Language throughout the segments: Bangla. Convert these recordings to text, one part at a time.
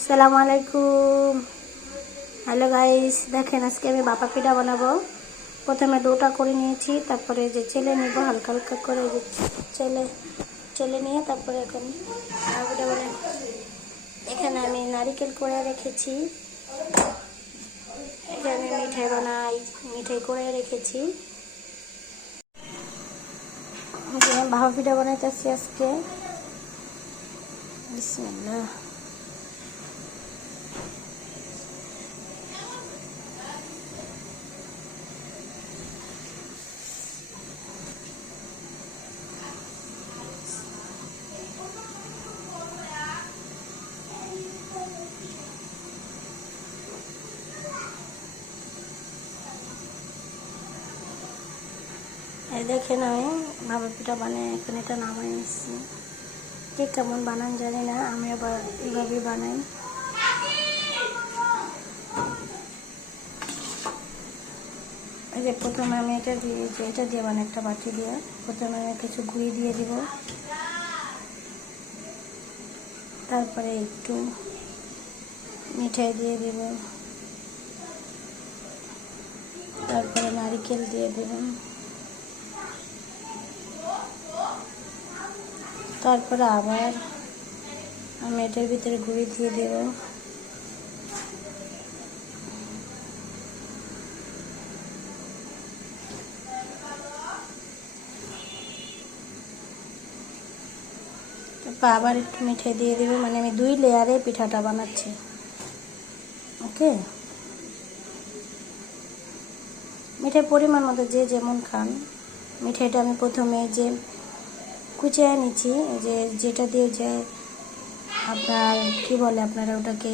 আসসালামু আলাইকুম। হ্যালো গাইস, দেখেন আজকে আমি ভাপা পিঠা বানাবো। প্রথমে ডোটা করে নিয়েছি, তারপরে যে চেলে নিব হালকা হালকা করে, যে চেলে চেলে নিয়ে তারপরে এখন পিঠা বানাই। এখানে আমি নারিকেল করে রেখেছি, এখানে মিঠাই করে রেখেছি। ভাপা পিঠা বানাইতেছি আজকে। বিসমিল্লাহ। এই দেখেন আমি ভাপা পিঠা বানিয়ে এখন এটা নামাই নিচ্ছি। কে কেমন বানান জানি না, আমি আবার এইভাবেই বানাই। এই যে প্রথমে আমি এটা দিয়ে মানে একটা বাটি দিয়ে প্রথমে আমি কিছু গুঁড়ি দিয়ে দিব, তারপরে একটু মিঠাই দিয়ে দিব, তারপরে নারকেল দিয়ে দেব, তারপরে আবার আমি এটার ভিতরে গুঁড়ি দিয়ে দেব। তারপর আবার একটু মিঠাই দিয়ে দেবো, মানে আমি 2 লেয়ারে পিঠাটা বানাচ্ছি। ওকে, মিঠাই পরিমাণ মতো যে যেমন খান। মিঠাইটা আমি প্রথমে যে কুচিয়ে নিচ্ছি, যেটা দিয়ে যে আপনার কি বলে আপনারা ওটাকে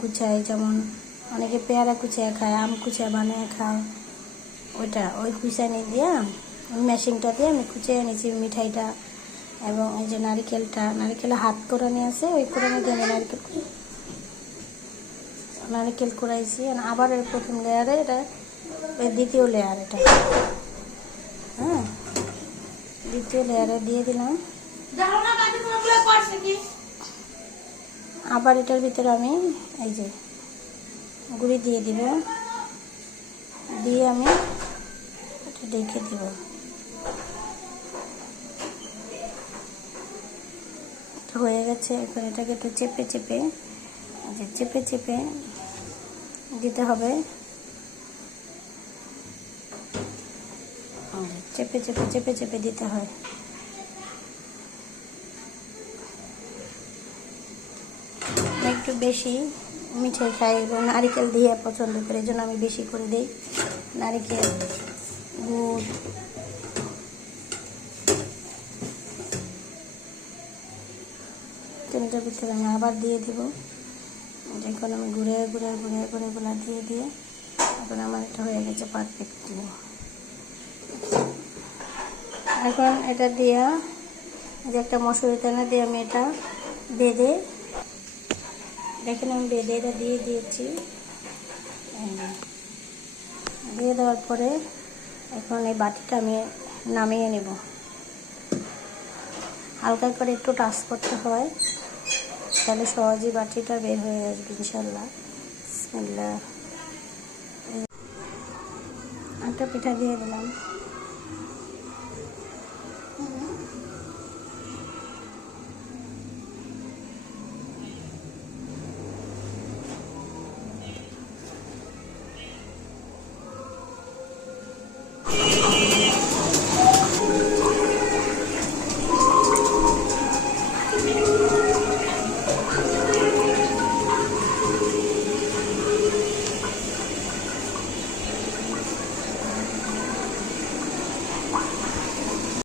কুচায়, যেমন অনেকে পেয়ারা কুচিয়ে খায়, আম কুচিয়ে বানিয়ে খায়, ওই কুচানি দিয়ে মেশিনটা দিয়ে আমি কুচিয়ে নিচ্ছি মিঠাইটা। এবং এই যে নারিকেলের হাত কোরানি আছে, ওই কোরানি দিয়ে আমি নারিকেল কুড়াইছি। আবার এর প্রথম লেয়ারে এটা, ওই দ্বিতীয় লেয়ার এটা, হ্যাঁ দ্বিতীয় লেয়ারে দিয়ে দিলাম। আবার এটার ভিতরে আমি এই যে গুঁড়ি দিয়ে দিব, দিয়ে আমি এটা ঢেকে দিব। হয়ে গেছে। এখন এটাকে একটু চেপে চেপে দিতে হবে। চেপে চেপে দিতে হয়। একটু বেশি মিঠাই খাই এবং নারিকেল দিয়ে পছন্দ করি, এই জন্য আমি বেশি করে দিই নারিকেল, গুড়। তিনটার ভিতরে আমি আবার দিয়ে দিব। এখন আমি ঘুরে এগুলো দিয়ে এখন আমার এটা হয়ে গেছে পারফেক্টলি। এখন এটা দিয়ে যে একটা মসুরি দানা দিয়ে আমি এটা বেঁধে, দেখেন আমি বেঁধে এটা দিয়ে দিয়েছি। দিয়ে দেওয়ার পরে এখন এই বাটিটা আমি নামিয়ে নেব। হালকা করে একটু টাচ করতে হয়, তাহলে সহজেই বাটিটা বের হয়ে আসবে ইনশাল্লাহ। বিসমিল্লাহ। একটা পিঠা দিয়ে দিলাম।